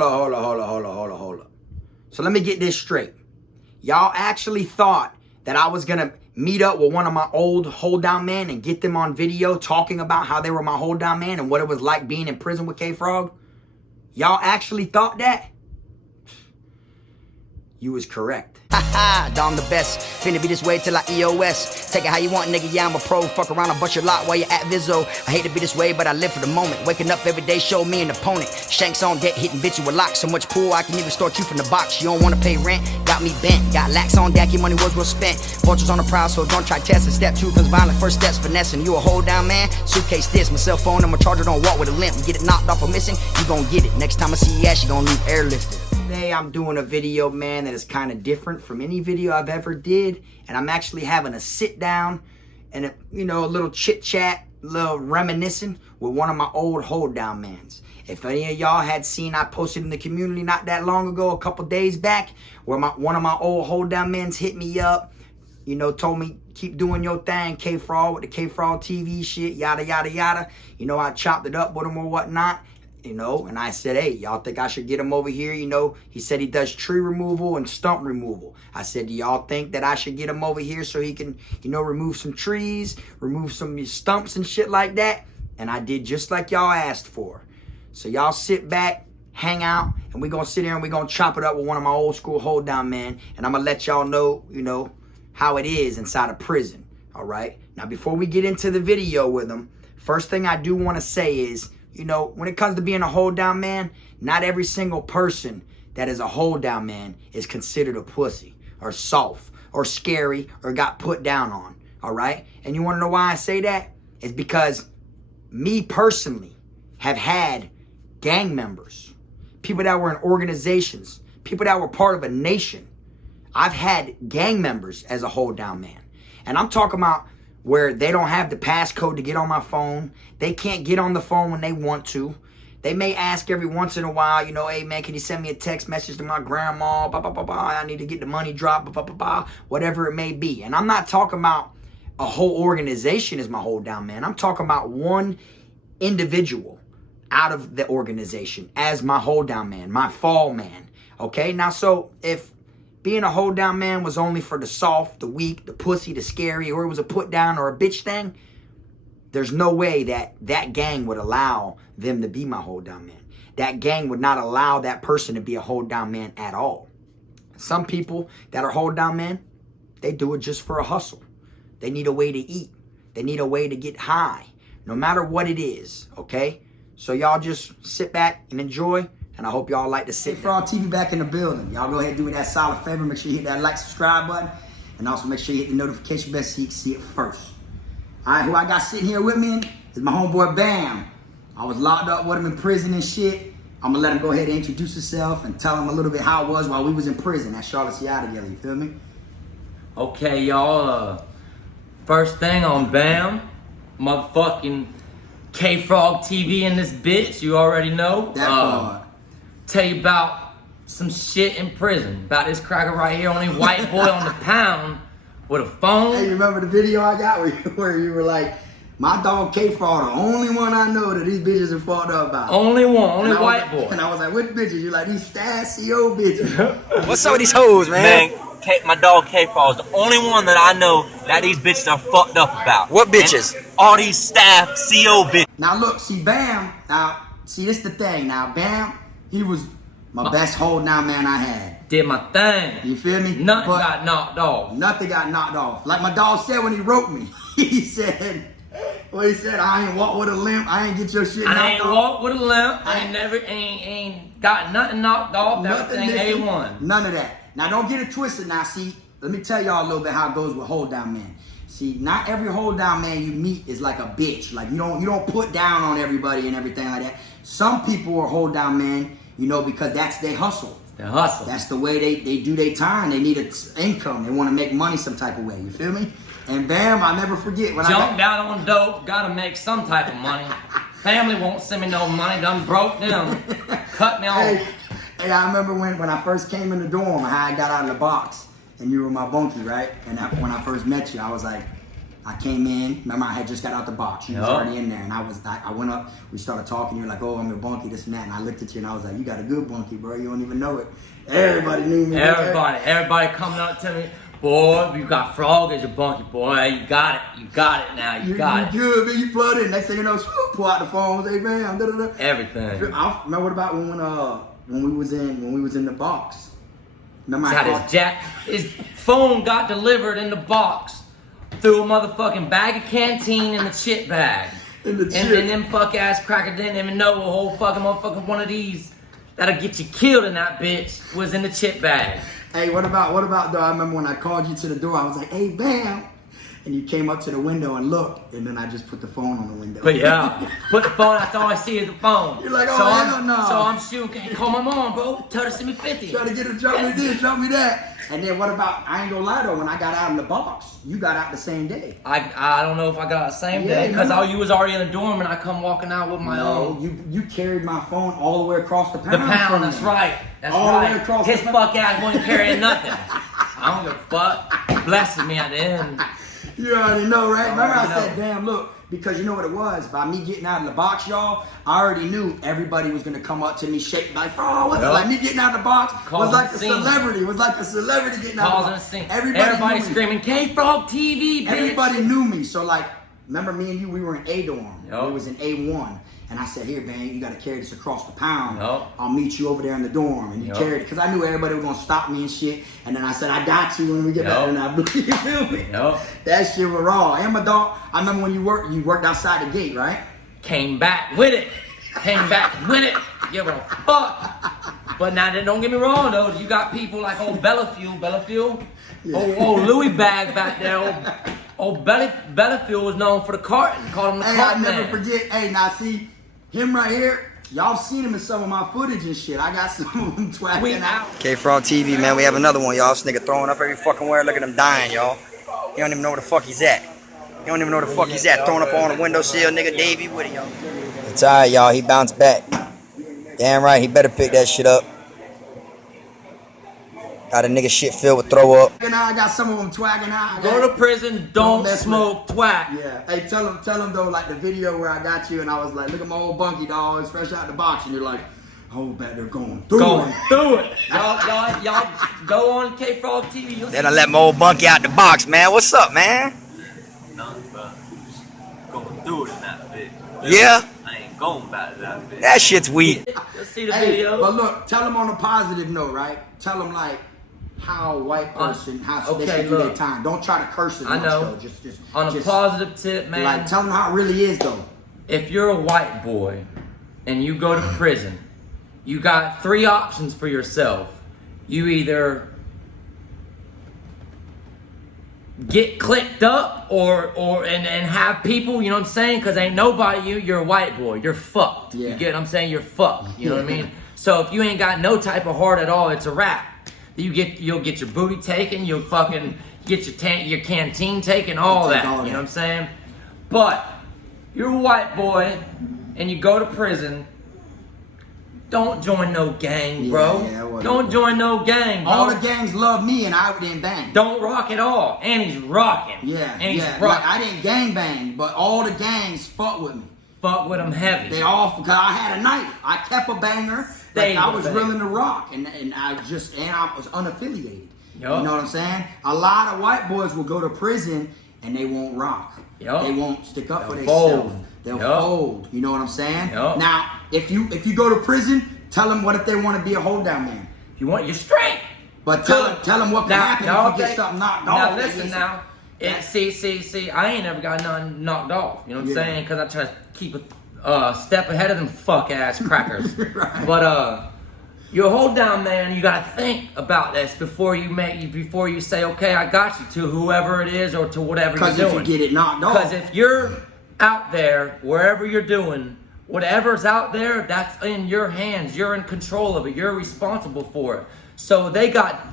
hold up. So let me get this straight. Y'all actually thought that I was gonna meet up with one of my old hold down men and get them on video talking about how they were my hold down man and what it was like being in prison with Kfrog? Y'all actually thought that? You was correct. Haha, Dom the best. Finna be this way till I EOS. Take it how you want, nigga. Yeah, I'm a pro. Fuck around and bust your lot while you're at Vizzo. I hate to be this way, but I live for the moment. Waking up every day, show me an opponent. Shanks on deck, hitting bitch with a lock. So much pool, I can even start you from the box. You don't wanna pay rent, got me bent. Got lax on deck, your money was well spent. Vultures on the prowl, so don't try testing. Step 2 comes violent, first steps finessing. You a hold down man? Suitcase this, my cell phone, I'm a charger, don't walk with a limp. Get it knocked off or missing, you gon' get it. Next time I see your ass, you gon' leave airlifted. Today I'm doing a video, man, that is kind of different from any video I've ever did, and I'm actually having a sit down and a little chit chat, a little reminiscing with one of my old hold down mans. If any of y'all had seen, I posted in the community not that long ago, a couple days back, where one of my old hold down mans hit me up, told me keep doing your thing, Kfrog, with the Kfrog TV shit, yada yada yada. I chopped it up with him or whatnot. And I said, hey, y'all think I should get him over here? He said he does tree removal and stump removal. I said, do y'all think that I should get him over here so he can, remove some trees, remove some stumps and shit like that? And I did just like y'all asked for. So y'all sit back, hang out, and we're going to sit here and we're going to chop it up with one of my old school hold down men. And I'm going to let y'all know, how it is inside of prison. All right? Now, before we get into the video with him, first thing I do want to say is, when it comes to being a hold down man, not every single person that is a hold down man is considered a pussy or soft or scary or got put down on. All right? And you want to know why I say that? It's because me personally have had gang members, people that were in organizations, people that were part of a nation. I've had gang members as a hold down man. And I'm talking about where they don't have the passcode to get on my phone. They can't get on the phone when they want to. They may ask every once in a while, hey man, can you send me a text message to my grandma? Bah, bah, bah, bah. I need to get the money dropped, bah, bah, bah, bah. Whatever it may be. And I'm not talking about a whole organization as my hold down man. I'm talking about one individual out of the organization as my hold down man, my fall man. Okay, now so if being a hold down man was only for the soft, the weak, the pussy, the scary, or it was a put down or a bitch thing, there's no way that gang would allow them to be my hold down man. That gang would not allow that person to be a hold down man at all. Some people that are hold down men, they do it just for a hustle. They need a way to eat. They need a way to get high, no matter what it is, okay? So y'all just sit back and enjoy. And I hope y'all like to sit down. Kfrog TV back in the building. Y'all go ahead and do me that solid favor. Make sure you hit that like, subscribe button. And also make sure you hit the notification bell so you can see it first. All right, who I got sitting here with me is my homeboy Bam. I was locked up with him in prison and shit. I'm going to let him go ahead and introduce himself and tell him a little bit how it was while we was in prison at Charlotte, Seattle together. You feel me? Okay, y'all. First thing on Bam. Motherfucking Kfrog TV in this bitch. You already know. That part. Tell you about some shit in prison. About this cracker right here, only white boy on the pound with a phone. Hey, you remember the video I got where you were like, my dog Kfrog, the only one I know that these bitches are fucked up about. Only one, only white boy. And I was like, which bitches? You're like, these stash CO bitches. What's up with these hoes, man? My dog Kfrog is the only one that I know that these bitches are fucked up about. What bitches? And all these staff CO bitches. Now look, see Bam, this the thing. Now Bam, he was my best hold down man I had. Did my thing. You feel me? Nothing got knocked off. Nothing got knocked off. Like my dog said when he wrote me. He said, I ain't walk with a limp. I ain't get your shit knocked off. I ain't walk with a limp. I ain't got nothing knocked off. Everything A1. None of that. Now don't get it twisted now. See, let me tell y'all a little bit how it goes with hold down man. See, not every hold down man you meet is like a bitch. Like you don't put down on everybody and everything like that. Some people are hold down man, because that's their hustle. Their hustle. That's the way they do their time. They need an income. They want to make money some type of way. You feel me? And Bam, I'll never forget when Jump down on dope, gotta make some type of money. Family won't send me no money, done broke them. Cut me off. Hey, I remember when I first came in the dorm, how I got out of the box, and you were my bunkie, right? And when I first met you, I was like, I came in. Remember, I had just got out the box. You was already in there, and I went up. We started talking. You're like, "Oh, I'm your bunkie, this and that." And I looked at you, and I was like, "You got a good bunkie, bro. You don't even know it." Everybody knew me. Everybody coming up to me. Boy, you got Frog as your bunkie, boy. You got it. You got it now. You got it. You good, man. You plugged in. Next thing you know, pull out the phone. Say, man, da-da-da. Everything. I remember what about when we was in the box. Remember His phone got delivered in the box through a motherfucking bag of canteen in the chip bag. And them fuck ass crackers didn't even know a whole fucking motherfucking one of these that'll get you killed in that bitch was in the chip bag. Hey, what about though? I remember when I called you to the door, I was like, "Hey, Bam," and you came up to the window and looked, and then I just put the phone on the window. But yeah, put the phone. That's all I see is the phone. You're like, "Oh, so hell no!" So I'm shooting. Hey, call my mom, bro. Tell her to send me 50. Try to get her drop me this, drop me that. And then what about? I ain't gonna lie though. When I got out in the box, you got out the same day. I don't know if I got out the same day because you was already in the dorm and I come walking out with my own. You carried my phone all the way across the pound. The pound. That's right. That's all right. The way across his fuck ass wasn't carrying nothing. I don't give a fuck. Blessing me at the end. You already know, right? Remember I said, "Damn, look." Because you know what it was? By me getting out of the box, y'all, I already knew everybody was going to come up to me, shake like, "Oh, what's it?" Like me getting out of the box was like a celebrity. It was like a celebrity getting out of the box. Everybody screaming, "Kfrog TV, bitch." Everybody knew me. So like, remember me and you, we were in A dorm. We was in A1. And I said, "Here, man, you got to carry this across the pound. I'll meet you over there in the dorm." And you carried it. Because I knew everybody was going to stop me and shit. And then I said, "I got you when we get back." And I blew you, feel me? That shit was raw. And my dog, I remember when you worked outside the gate, right? Came back with it. Give a fuck. But now, don't get me wrong, though. You got people like old Bellafield. Yeah. Old Louis bag back there. Old Bellafield was known for the carton. Called him the carton. I never forget. Hey, now see, him right here, y'all seen him in some of my footage and shit. I got some of them twacking out. Kfrog TV, man, we have another one, y'all. This nigga throwing up every fucking where. Look at him dying, y'all. He don't even know where the fuck he's at. Throwing up on the windowsill, nigga Davey with it, y'all. It's alright, y'all. He bounced back. Damn right, he better pick that shit up. Got a nigga shit filled with throw up. I got some of them twagging out. Go to prison, don't smoke twat. Yeah. Hey, tell him though, like the video where I got you and I was like, "Look at my old bunkie, dog. It's fresh out the box." And you're like, "Oh, bet they're going through it." Y'all go on Kfrog TV. Then I let my old bunkie out the box, man. What's up, man? Nothing but going through it in that bitch. Yeah? I ain't going back to that bitch. That shit's weak. Let's see the video. But look, tell them on a positive note, right? Tell them like how a white person, they should do their time. Don't try to curse it. I know. Though. Just on a positive tip, man. Like tell them how it really is, though. If you're a white boy and you go to prison, you got 3 options for yourself. You either get clicked up and have people, you know what I'm saying? Because ain't nobody you're a white boy. You're fucked. Yeah. You get what I'm saying? You're fucked. You know what I mean? So if you ain't got no type of heart at all, it's a wrap. You'll get your booty taken, you'll fucking get your canteen taken, all that. You know what I'm saying? But you're a white boy and you go to prison. Don't join no gang, bro. Don't join no gang, bro. All the gangs love me and I didn't bang. Don't rock at all. And he's rocking. Yeah, and he's yeah. rocking. Like, I didn't gang bang, but all the gangs fuck with me. Fuck with them heavy. They all, because I had a knife. I kept a banger. Like I was willing to rock, and I was unaffiliated. Yep. You know what I'm saying? A lot of white boys will go to prison and they won't rock. Yep. They won't stick up for fold. themselves. They'll fold. You know what I'm saying? Yep. Now, if you go to prison, tell them what if they want to be a hold down man. If you want, you're straight. But tell them what can happen if you get something knocked off. Now listen now. See, I ain't never got nothing knocked off. You know what I'm saying? Because I try to keep a step ahead of them fuck ass crackers. Right. But you're a hold down man. You gotta think about this before you say, okay, I got you, to whoever it is or to whatever you're doing. Because if you get it knocked off. Because if you're out there, wherever you're doing, whatever's out there, that's in your hands. You're in control of it. You're responsible for it. So they got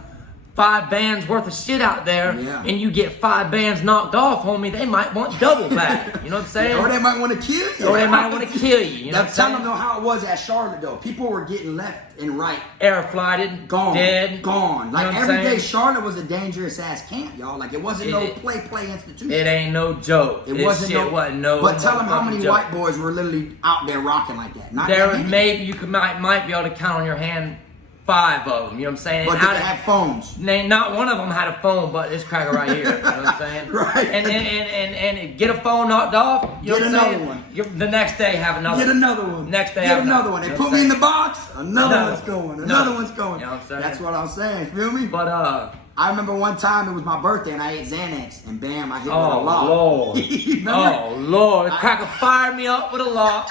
5 bands worth of shit out there, Yeah. and you get 5 bands knocked off, homie, they might want double back. You know what I'm saying? Or they might want to kill you. Or they might want to kill you. You know Now, what I'm tell saying? them though how it was at Charlotte though. People were getting left and right. Air flighted, Gone. dead, Gone. Like you know what I'm every day, saying? Charlotte was a dangerous ass camp, y'all. Like it wasn't no play institution. It ain't no joke. It This wasn't shit wasn't no. But tell them how many motherfucking joke. white boys were literally out there rocking like that. Not There that was many. maybe you might be able to count on your hand 5 of them. You know what I'm saying? But Out they of- have phones. Not one of them had a phone, but this cracker right here. You know what I'm saying? Right. And get a phone knocked off. You know Get what I'm saying? another one. The next day have another. Get another one. Next day Get have another one. They You know put what me I'm in the saying? box. Another No. one's going. No. Another one's going. You know what I'm saying? That's what I'm saying. Feel me? But I remember one time it was my birthday and I ate Xanax and bam, I hit with a oh lock. Lord, Remember? oh Lord, cracker fired me up with a lock.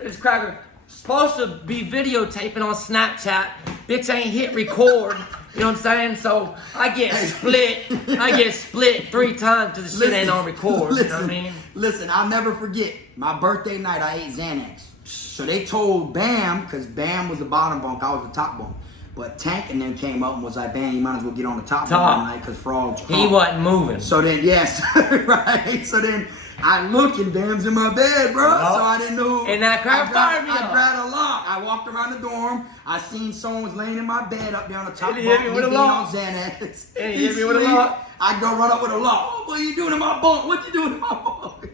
This cracker supposed to be videotaping on Snapchat. Bitch ain't hit record. You know what I'm saying? So I get split. I get split 3 times because the shit ain't on record. You know what I mean? Listen, I'll never forget. My birthday night, I ate Xanax. So they told Bam, because Bam was the bottom bunk, I was the top bunk. But Tank and then came up and was like, Bam, you might as well get on the top bunk tonight because Frog's He drunk." wasn't moving. So then, yes, right. So then I look and Bam's in my bed, bro. Yup. So I didn't know. And that crap fired me I up. grabbed a lock. I walked around the dorm. I seen someone was laying in my bed up there on the top And he bunk. hit me with a being lock. on Xanax. And he hit me with a lock. I go run up with a lock. Oh, what are you doing in my bunk? What you doing in my bunk?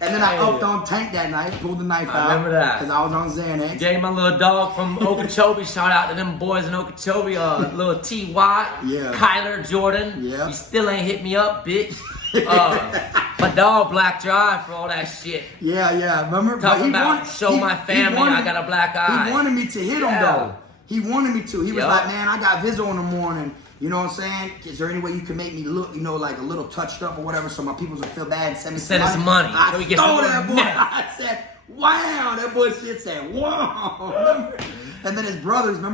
And then I upped on Tank that night, pulled the knife out. remember that. Because I was on Xanax. Gave my little dog from Okeechobee. Shout out to them boys in Okeechobee. Little T.Y. Yeah. Kyler Jordan. Yeah. You still ain't hit me up, bitch. My dog blacked your eye for all that shit. Yeah. Remember? Talking But he about wanted- show he- my he family wanted- I got a black eye. He wanted me to hit him Yeah. though. He wanted me to. He was Yup. like, man, I got Vizzo in the morning. You know what I'm saying? Is there any way you can make me look, like a little touched up or whatever, so my people will feel bad and send me Send us some money. I So we get stole some that boy. money. I said, wow. That boy shit said, wow. And then his brothers were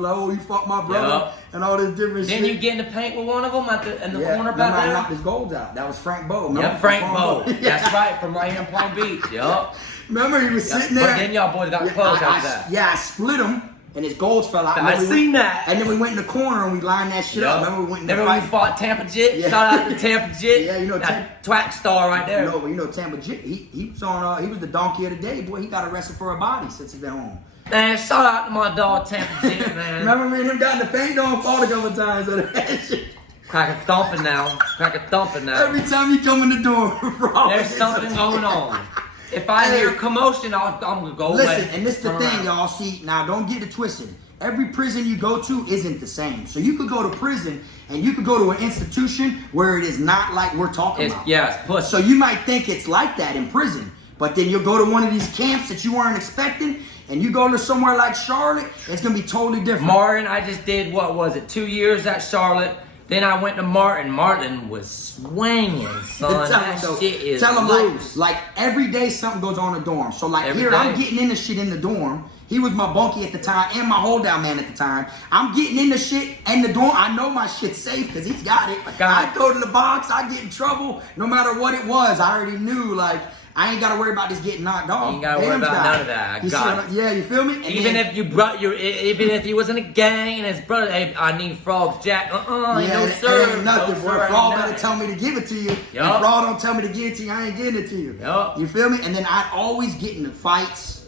like, oh, you fucked my brother Yup. and all this different shit. Then you get in the paint with one of them in the corner remember back I there. knocked his golds out. That was Frank Bowe. Remember? Yep, Frank From Bowe. Palm That's right, from right here in Palm Beach. Yup. Remember he was sitting there. But then y'all boys got close after that. Yeah, I split him, and his golds fell out. I And then we seen went- that. And then we went in the corner and we lined that shit up. Remember we went in the Remember when fight? we fought Tampa Jit? Yeah. Shout out to Tampa Jit. Yeah, you know that twat star right there. No, but you know Tampa Jit, he was on. He was the donkey of the day, boy. He got arrested for a body since he's been home. Man, shout out to my dog Tampa Jit, man. Remember me and him got in the paint on fought a couple times of that shit. Cracker thumping now. Cracker thumping now. Every time he come in the door, bro, There's something going on. If I Hey. hear commotion, I'm gonna go away. Listen, and this the Turn thing, around. y'all. See, now don't get it twisted. Every prison you go to isn't the same. So you could go to prison and you could go to an institution where it is not like we're talking about. It's pussy. So you might think it's like that in prison, but then you'll go to one of these camps that you weren't expecting, and you go to somewhere like Charlotte, it's gonna be totally different. Martin, I just did, what was it, 2 years at Charlotte. Then I went to Martin. Martin was swinging, son. That shit is tell him loose. like every day something goes on in the dorm. So like Every here, day. I'm getting in the shit in the dorm. He was my bunkie at the time and my hold down man at the time. I'm getting in the shit in the dorm. I know my shit's safe because he's got it. got it. I go to the box, I get in trouble. No matter what it was, I already knew like I ain't gotta worry about this getting knocked off. You ain't gotta worry Bam's about got none it. of that. I You got see, yeah, you feel me? And Even then- if you brought even if he was in a gang and his brother, hey, I need Frog's Jack. Ain't no it sir. ain't nothing, No, bro. sir, Frog ain't better nothing. tell me to give it to you. Yup. If Frog don't tell me to give it to you, I ain't getting it to you. Yup. You feel me? And then I'd always get into fights.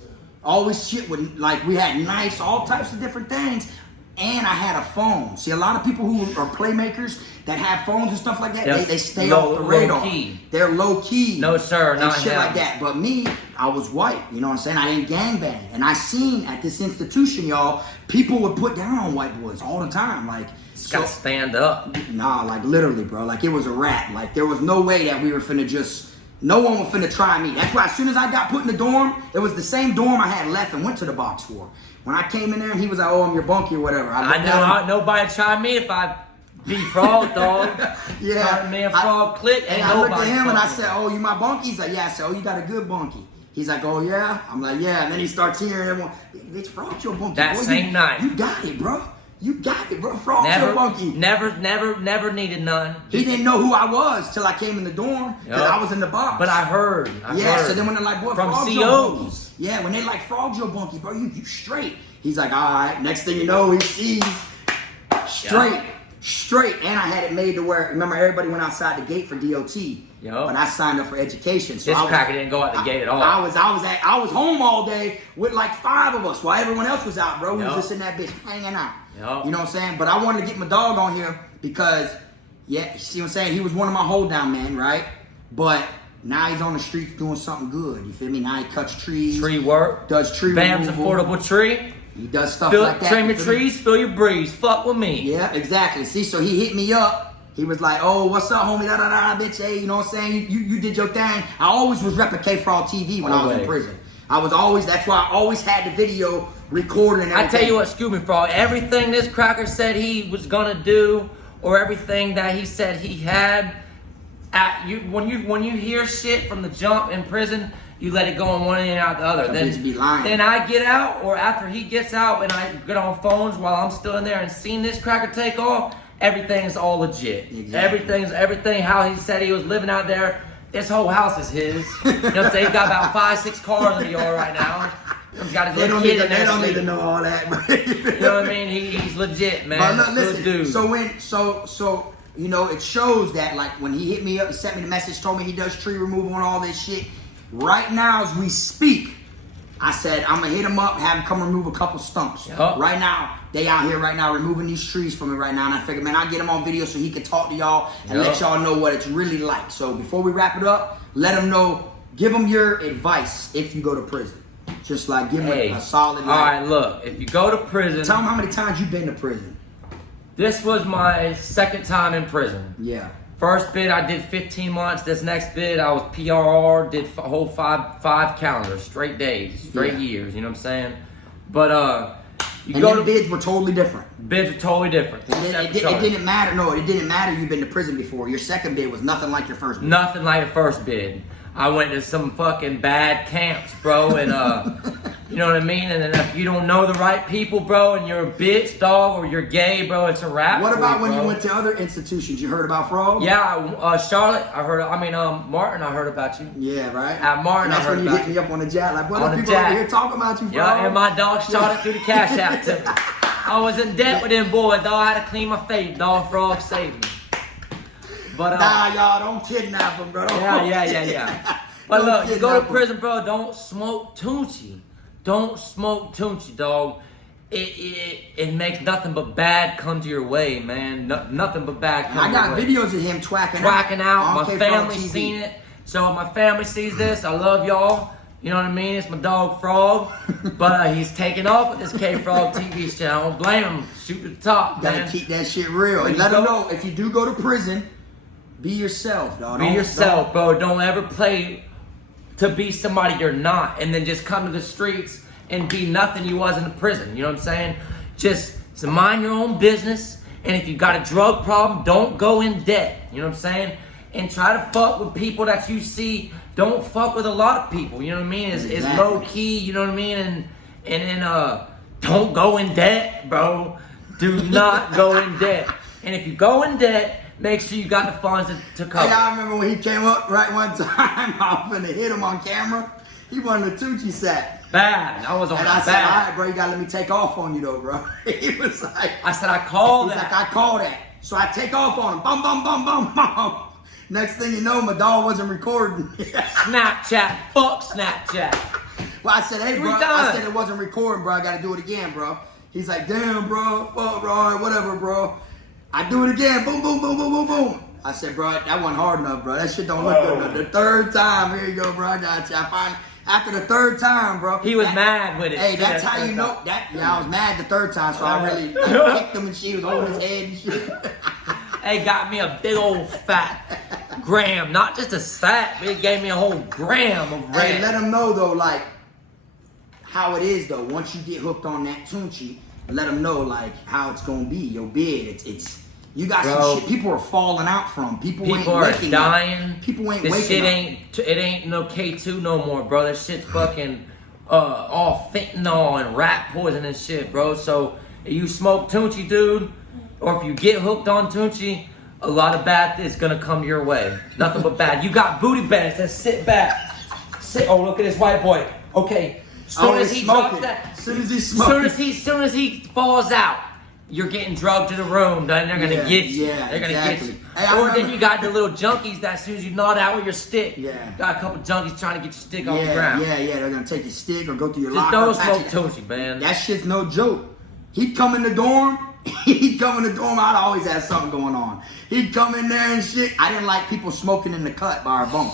Always shit with, like, we had knives, all types of different things. And I had a phone. See, a lot of people who are playmakers that have phones and stuff like that, Yes. they stay Low- off the radar. low-key. They're low key. No, sir, and not shit him. like that. But me, I was white. You know what I'm saying? I didn't gangbang. And I seen at this institution, y'all, people would put down on white boys all the time. Like, Just gotta stand up. nah, like literally, bro. Like it was a wrap. Like there was no way that we were finna just. No one was finna try me. That's why as soon as I got put in the dorm, it was the same dorm I had left and went to the box for. When I came in there and he was like, "Oh, I'm your bunkie or whatever." I looked know at him. nobody tried me if I beat Frog, dog. Yeah. Me and Frog click. And Ain't I looked at nobody him and I fucking- said, "Oh, you my bunkie?" He's like, "Yeah." I said, "Oh, you got a good bunkie." He's like, "Oh yeah." I'm like, "Yeah." And then he starts hearing everyone, "Bitch, Frog's your bunkie." That boy. same night. You got it, bro. You got it, bro. Frog's your bunkie. Never needed none. He didn't know who I was till I came in the dorm because Yup. I was in the box. But I heard. Yeah, heard. so then when they're like, boy, From Frog's your bunkie. COs. Yeah, when they like, Frog's your bunkie, bro, you straight. He's like, all right. Next thing you know, he sees Straight, and I had it made to where, remember, everybody went outside the gate for DOT. Yup. When I signed up for education. So This cracker didn't go out the gate at all. I was home all day with like 5 of us while everyone else was out, bro. We was just in that bitch hanging out. Yup. You know what I'm saying? But I wanted to get my dog on here because, yeah, you see what I'm saying? He was one of my hold down men, right? But now he's on the streets doing something good. You feel me? Now he cuts trees. Tree work. Does tree Bam's removal. affordable tree. He does stuff like that. Trim your trees, fill your breeze. Fuck with me. Yeah, exactly. See, so he hit me up. He was like, "Oh, what's up, homie? Da da da, bitch. Hey, you know what I'm saying? You did your thing." I always was repping Kfrog TV when I was in prison. I was always. That's why I always had the video recording and everything. I tell you what, Scooby Frog. Everything this cracker said he was gonna do, or everything that he said he had, when you hear shit from the jump in prison, you let it go on one end and out the other. Then I get out, or after he gets out, and I get on phones while I'm still in there and seen this cracker take off. Everything is all legit. Exactly. Everything how he said he was living out there. This whole house is his. You know what I'm saying? He's got about 5-6 cars in the yard right now. He's got his little kid in there. They don't need to know all that. You know what I mean? He's legit, man. But look, listen. Good dude. So you know, it shows that like when he hit me up, he sent me the message, told me he does tree removal and all this shit. Right now, as we speak, I said I'm gonna hit him up, have him come remove a couple stumps. Yep. Right now, they out here right now removing these trees for me right now, and I figured, man, I'll get him on video so he can talk to y'all and let y'all know what it's really like. So before we wrap it up, let him know, give him your advice if you go to prison. Just like give him a solid. All right, look, if you go to prison, tell him how many times you've been to prison. This was my 2nd time in prison. Yeah. First bid, I did 15 months. This next bid, I was PRR, did a whole five calendars, straight days, straight years. You know what I'm saying? But bids were totally different. Bids were totally different. It didn't matter. No, it didn't matter. You've been to prison before. Your second bid was nothing like your first bid. Nothing like the first bid. I went to some fucking bad camps, bro, and you know what I mean? And then if you don't know the right people, bro, and you're a bitch, dog, or you're gay, bro, it's a wrap. What about when you went to other institutions? You heard about Frog? Yeah, Charlotte, Martin, I heard about you. Yeah, right? At Martin, that's I heard when you about hit me up on the chat, like, what on are the people jack. over here talking about you, Frog? Yeah, and my dog shot it through the cash app to me. I was in debt with them boys, dog. I had to clean my face. Dog Frog saved me. But nah, y'all, don't kidnap them, bro. Yeah. But look, you go to prison, bro, don't smoke Tunchi. Don't smoke Tunchi, dog. It makes nothing but bad come to your way, man. Nothing but bad come to your way. I got videos of him twacking out. My family seen it. So if my family sees this, I love y'all. You know what I mean? It's my dog Frog. But he's taking off with this Kfrog TV channel. I don't blame him. Shoot to the top, man. Gotta keep that shit real. And let them know, if you do go to prison, be yourself, dog. Be yourself, bro. Don't ever play to be somebody you're not, and then just come to the streets and be nothing you was in the prison. You know what I'm saying? Just mind your own business, and if you got a drug problem, don't go in debt. You know what I'm saying? And try to fuck with people that you see. Don't fuck with a lot of people. You know what I mean? It's low key. You know what I mean? And then don't go in debt, bro. Do not go in debt. And if you go in debt, make sure you got the funds to cover. Hey, I remember when he came up right one time. I was finna hit him on camera. He wanted a Tucci sack. Bad. I was on and that. I said, all right, bro, you gotta let me take off on you though, bro. He was like, I said, I called that. He's like, I called that. So I take off on him. Bum, bum, bum, bum, bum. Next thing you know, my dog wasn't recording. Snapchat. Fuck Snapchat. Well, I said, hey, bro. I said it wasn't recording, bro. I gotta do it again, bro. He's like, damn, bro. Fuck, bro. Whatever, bro. I do it again. Boom, boom, boom, boom, boom, boom. I said, bro, that wasn't hard enough, bro. That shit don't look good enough. The third time, here you go, bro. I got you. After the third time, bro. He was mad with it. Hey, that's how you know that. Yeah, I was mad the third time, so I really kicked him and she was holding his head and shit. Hey, got me a big old fat gram, not just a sack, but he gave me a whole gram of red. Hey, let him know though, like how it is though. Once you get hooked on that Tunchi, let them know like how it's gonna be. Your bid, it's you got some shit people are falling out from. People ain't are waking dying. Up. People ain't this waking shit up. It ain't no K2 no more, bro. That shit's fucking all fentanyl and rat poison and shit, bro. So if you smoke Tunchi, dude, or if you get hooked on Tunchi, a lot of bad is gonna come your way. Nothing but bad. You got booty bands that sit back. Oh, look at this white boy. Okay. Soon as he drops that, soon as he falls out, you're getting drugged to the room, then they're gonna get you. Yeah, they're gonna exactly. get you. Hey, Or then you got the little junkies that as soon as you nod out with your stick, Yeah. got a couple junkies trying to get your stick off the Yeah, ground. they're gonna take your stick or go through your Just locker. don't smoke Tunchi, man. That shit's no joke. He'd come in the dorm. He'd come in the dorm. I'd always have something going on. He'd come in there and shit. I didn't like people smoking in the cut by our bunk.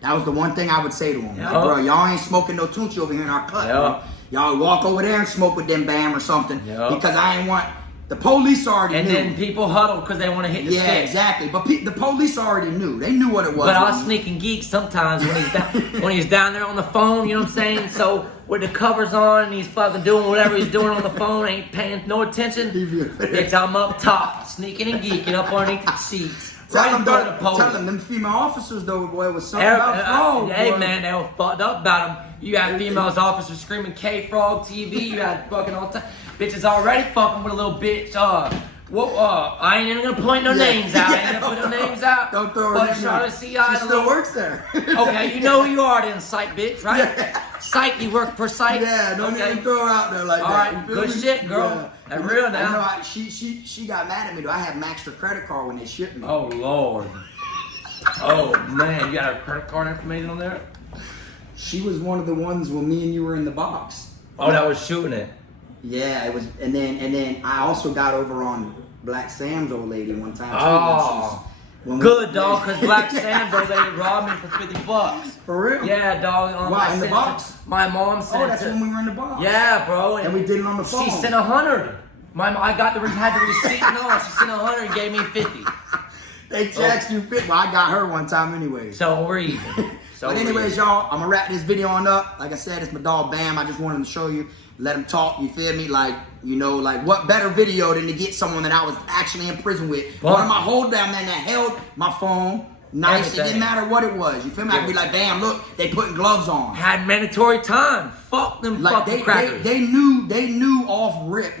That was the one thing I would say to him. Like, bro, y'all ain't smoking no Tunchi over here in our cut. Bro. Y'all walk over there and smoke with them Bam or something. Because I ain't want... The police already knew. And then people huddle because they want to hit the stick. Yeah, exactly. But the police already knew. They knew what it was. But I was sneaking geek sometimes when he's down there on the phone, you know what I'm saying? So with the covers on and he's fucking doing whatever he's doing on the phone, ain't paying no attention. It's I'm up top, sneaking and geeking up underneath the seats. Tell them, them female officers though, boy, was something wrong. Hey boy. man, they were fucked up about them. You got females officers screaming Kfrog TV. You got fucking all time. Bitches already fucking with a little bitch. I ain't even gonna point no names out. I ain't gonna put no names out. Don't throw her But name Charlotte out. C.I. She still works there. Okay, you know who you are then, Psych bitch, right? Yeah. Psych, you work for Psych? Yeah, don't even throw her out there like all that. right, You feel good me? shit, girl. Yeah. That's real now. I know she got mad at me though. I had maxed her credit card when they shipped me. Oh Lord. Oh man, you got her credit card information on there? She was one of the ones when me and you were in the box. Oh, that was shooting it. Yeah, it was, and then I also got over on Black Sam's old lady one time too. Oh, good dog, cause Black Sam's old lady robbed me for $50. For real? Yeah, dog. Why, in the box? My mom sent. Oh, that's when we were in the box. Yeah, bro. And we did it on the phone. She sent 100. I had the receipt and all. She sent 100 and gave me 50. They taxed you 50. Well, I got her one time anyway. So we're even. But anyways, y'all, I'm gonna wrap this video on up. Like I said, it's my dog Bam. I just wanted to show you, let him talk. You feel me? Like, you know, like what better video than to get someone that I was actually in prison with? One of my hold down men that held my phone. Nice. Everything. It didn't matter what it was. You feel me? I could be like, Bam, look, they putting gloves on. Had mandatory time. Fuck them fucking crackers. They knew off rip.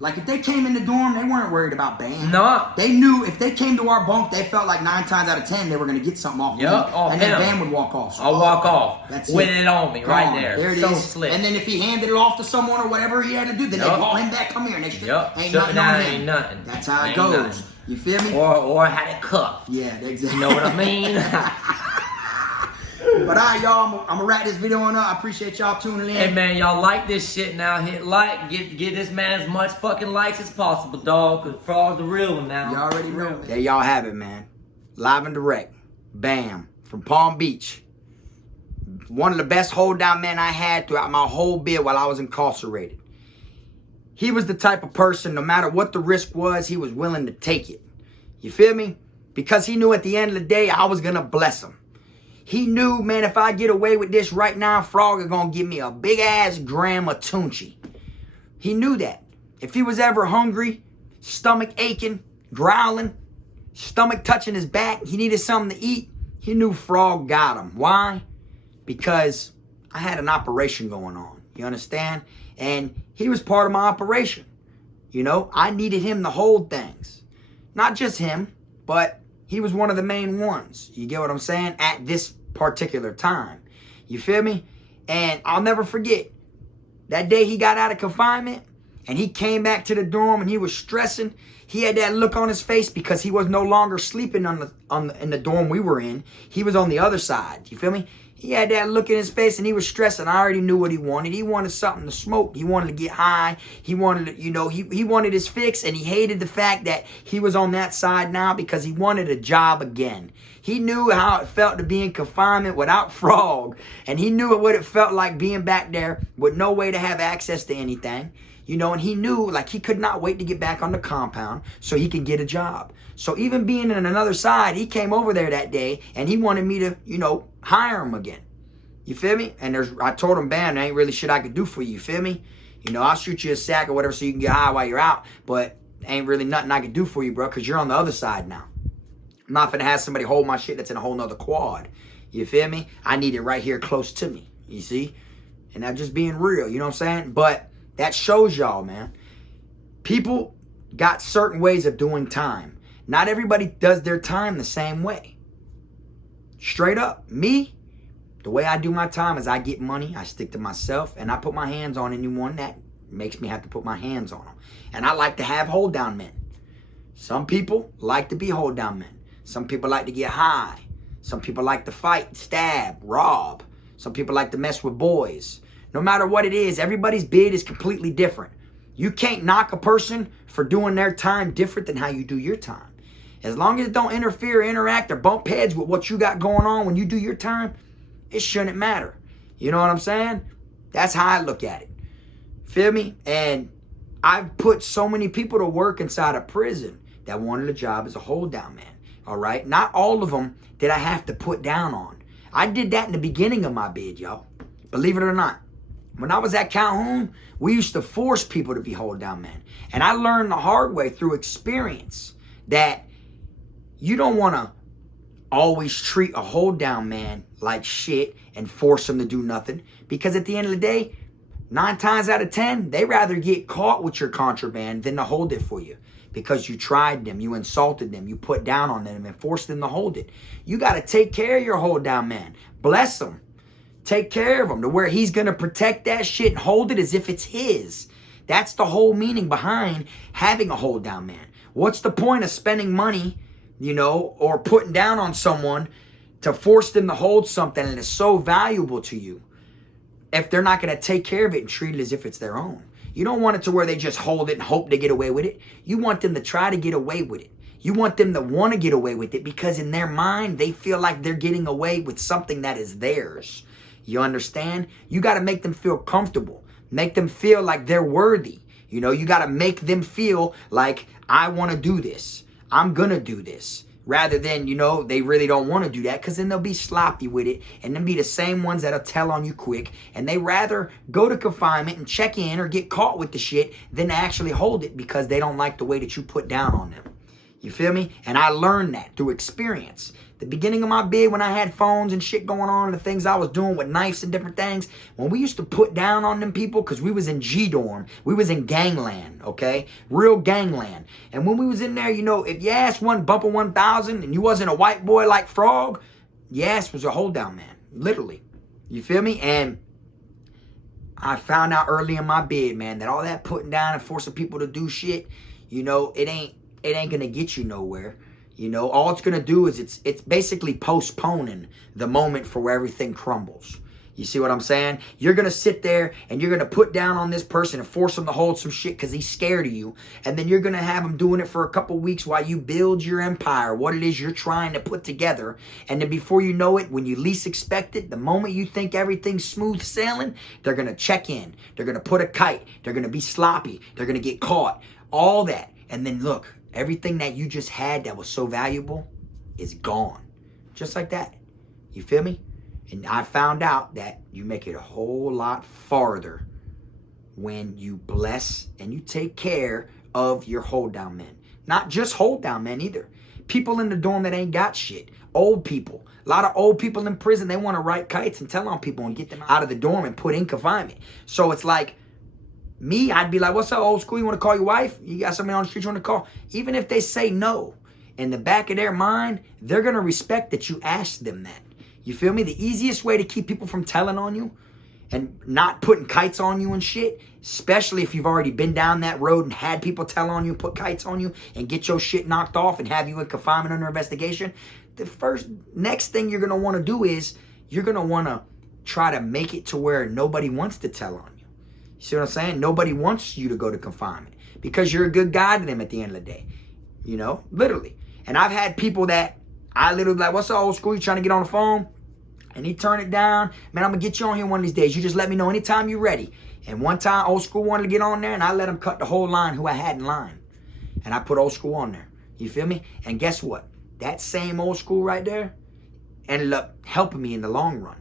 Like if they came in the dorm, they weren't worried about Bam. No. They knew if they came to our bunk, they felt like 9 times out of 10 they were gonna get something off me. And then Bam would walk off. So, I'll walk off. That's with it. it on me right there. There it so is. Slick. And then if he handed it off to someone or whatever he had to do, then they call him back, come here, and they ain't nothing on him. Ain't nothing. That's how it Ain't goes. nothing. You feel me? Or had it cuffed. Yeah, exactly. You know what I mean? But alright, y'all, I'm gonna wrap this video on up. I appreciate y'all tuning in. Hey man, y'all like this shit now. Hit like, get this man as much fucking likes as possible, dog. Cause Frog's the real one now. You already know. There y'all have it, man. Live and direct. Bam. From Palm Beach. One of the best hold down men I had throughout my whole bid while I was incarcerated. He was the type of person, no matter what the risk was, he was willing to take it. You feel me? Because he knew at the end of the day, I was gonna bless him. He knew, man, if I get away with this right now, Frog is going to give me a big-ass gram of Tunchi. He knew that. If he was ever hungry, stomach aching, growling, stomach touching his back, he needed something to eat, he knew Frog got him. Why? Because I had an operation going on. You understand? And he was part of my operation. You know, I needed him to hold things. Not just him, but he was one of the main ones. You get what I'm saying? At this particular time. You feel me? And I'll never forget that day he got out of confinement and he came back to the dorm and he was stressing. He had that look on his face because he was no longer sleeping in the dorm we were in. He was on the other side. You feel me? He had that look in his face and he was stressing. I already knew what he wanted. He wanted something to smoke. He wanted to get high. He wanted to, you know, he wanted his fix, and he hated the fact that he was on that side now because he wanted a job again. He knew how it felt to be in confinement without Frog, and he knew what it felt like being back there with no way to have access to anything. You know, and he knew, like, he could not wait to get back on the compound so he could get a job. So even being in another side, he came over there that day, and he wanted me to, you know, hire him again. You feel me? And I told him, Bam, there ain't really shit I could do for you. You feel me? You know, I'll shoot you a sack or whatever so you can get high while you're out, but ain't really nothing I could do for you, bro, because you're on the other side now. I'm not finna have somebody hold my shit that's in a whole nother quad. You feel me? I need it right here close to me. You see? And I'm just being real, you know what I'm saying? But that shows y'all, man. People got certain ways of doing time. Not everybody does their time the same way. Straight up. Me, the way I do my time is I get money, I stick to myself, and I put my hands on anyone that makes me have to put my hands on them. And I like to have hold down men. Some people like to be hold down men. Some people like to get high. Some people like to fight, stab, rob. Some people like to mess with boys. No matter what it is, everybody's bid is completely different. You can't knock a person for doing their time different than how you do your time. As long as it don't interfere, interact, or bump heads with what you got going on when you do your time, it shouldn't matter. You know what I'm saying? That's how I look at it. Feel me? And I've put so many people to work inside a prison that wanted a job as a hold down man. All right? Not all of them did I have to put down on. I did that in the beginning of my bid, y'all. Believe it or not. When I was at Calhoun, we used to force people to be hold down men. And I learned the hard way through experience that you don't want to always treat a hold down man like shit and force him to do nothing. Because at the end of the day, 9 times out of 10, they rather get caught with your contraband than to hold it for you. Because you tried them, you insulted them, you put down on them and forced them to hold it. You got to take care of your hold down man. Bless him. Take care of him to where he's going to protect that shit and hold it as if it's his. That's the whole meaning behind having a hold down man. What's the point of spending money, you know, or putting down on someone to force them to hold something that is so valuable to you if they're not going to take care of it and treat it as if it's their own? You don't want it to where they just hold it and hope they get away with it. You want them to try to get away with it. You want them to want to get away with it because in their mind, they feel like they're getting away with something that is theirs. You understand? You got to make them feel comfortable. Make them feel like they're worthy. You know, you got to make them feel like, I want to do this. I'm going to do this. Rather than, you know, they really don't want to do that because then they'll be sloppy with it and then be the same ones that'll tell on you quick. And they rather go to confinement and check in or get caught with the shit than to actually hold it because they don't like the way that you put down on them. You feel me? And I learned that through experience. The beginning of my bid, when I had phones and shit going on, and the things I was doing with knives and different things, when we used to put down on them people, because we was in G-Dorm, we was in gangland, okay? Real gangland. And when we was in there, you know, if your ass wasn't bumping 1,000 and you wasn't a white boy like Frog, your ass was a hold down man, literally. You feel me? And I found out early in my bid, man, that all that putting down and forcing people to do shit, you know, it ain't gonna get you nowhere. You know, all it's gonna do is it's basically postponing the moment for where everything crumbles. You see what I'm saying? You're gonna sit there and you're gonna put down on this person and force him to hold some shit because he's scared of you, and then you're gonna have him doing it for a couple weeks while you build your empire, what it is you're trying to put together, and then before you know it, when you least expect it, the moment you think everything's smooth sailing, they're gonna check in, they're gonna put a kite, they're gonna be sloppy, they're gonna get caught, all that, and then look. Everything that you just had that was so valuable is gone. Just like that. You feel me? And I found out that you make it a whole lot farther when you bless and you take care of your hold down men. Not just hold down men either. People in the dorm that ain't got shit. Old people. A lot of old people in prison, they want to write kites and tell on people and get them out of the dorm and put in confinement. So it's like, me, I'd be like, what's up, old school? You want to call your wife? You got somebody on the street you want to call? Even if they say no, in the back of their mind, they're going to respect that you asked them that. You feel me? The easiest way to keep people from telling on you and not putting kites on you and shit, especially if you've already been down that road and had people tell on you, put kites on you, and get your shit knocked off and have you in confinement under investigation, the next thing you're going to want to do is you're going to want to try to make it to where nobody wants to tell on you. You see what I'm saying? Nobody wants you to go to confinement because you're a good guy to them at the end of the day. You know, literally. And I've had people that I literally like, what's up, old school? You trying to get on the phone? And he turned it down. Man, I'm going to get you on here one of these days. You just let me know anytime you're ready. And one time, old school wanted to get on there, and I let him cut the whole line who I had in line. And I put old school on there. You feel me? And guess what? That same old school right there ended up helping me in the long run.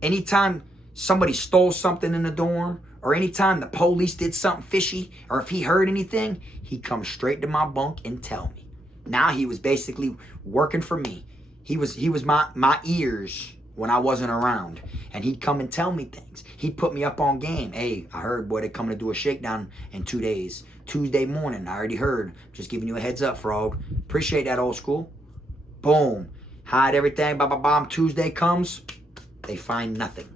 Anytime somebody stole something in the dorm, or anytime the police did something fishy, or if he heard anything, he'd come straight to my bunk and tell me. Now he was basically working for me. He was my ears when I wasn't around. And he'd come and tell me things. He'd put me up on game. Hey, I heard, boy, they're coming to do a shakedown in 2 days. Tuesday morning, I already heard. Just giving you a heads up, Frog. Appreciate that, old school. Boom. Hide everything, blah, blah, blah. Tuesday comes, they find nothing.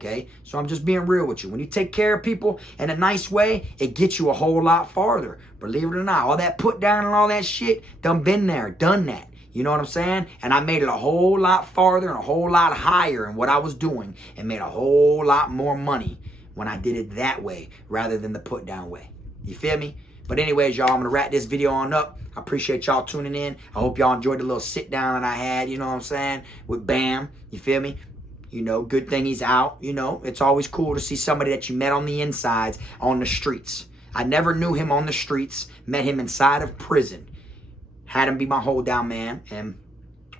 okay? So I'm just being real with you. When you take care of people in a nice way, it gets you a whole lot farther. Believe it or not, all that put down and all that shit, done been there, done that. You know what I'm saying? And I made it a whole lot farther and a whole lot higher in what I was doing and made a whole lot more money when I did it that way rather than the put down way. You feel me? But anyways, y'all, I'm going to wrap this video on up. I appreciate y'all tuning in. I hope y'all enjoyed the little sit down that I had, you know what I'm saying, with Bam. You feel me? You know, good thing he's out. You know, it's always cool to see somebody that you met on the insides on the streets. I never knew him on the streets. Met him inside of prison. Had him be my hold down man, and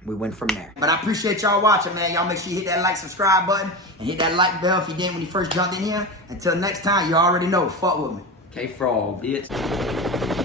we went from there. But I appreciate y'all watching, man. Y'all make sure you hit that like, subscribe button, and hit that like bell if you didn't when you first jumped in here. Until next time, you already know, fuck with me. Kfrog, bitch.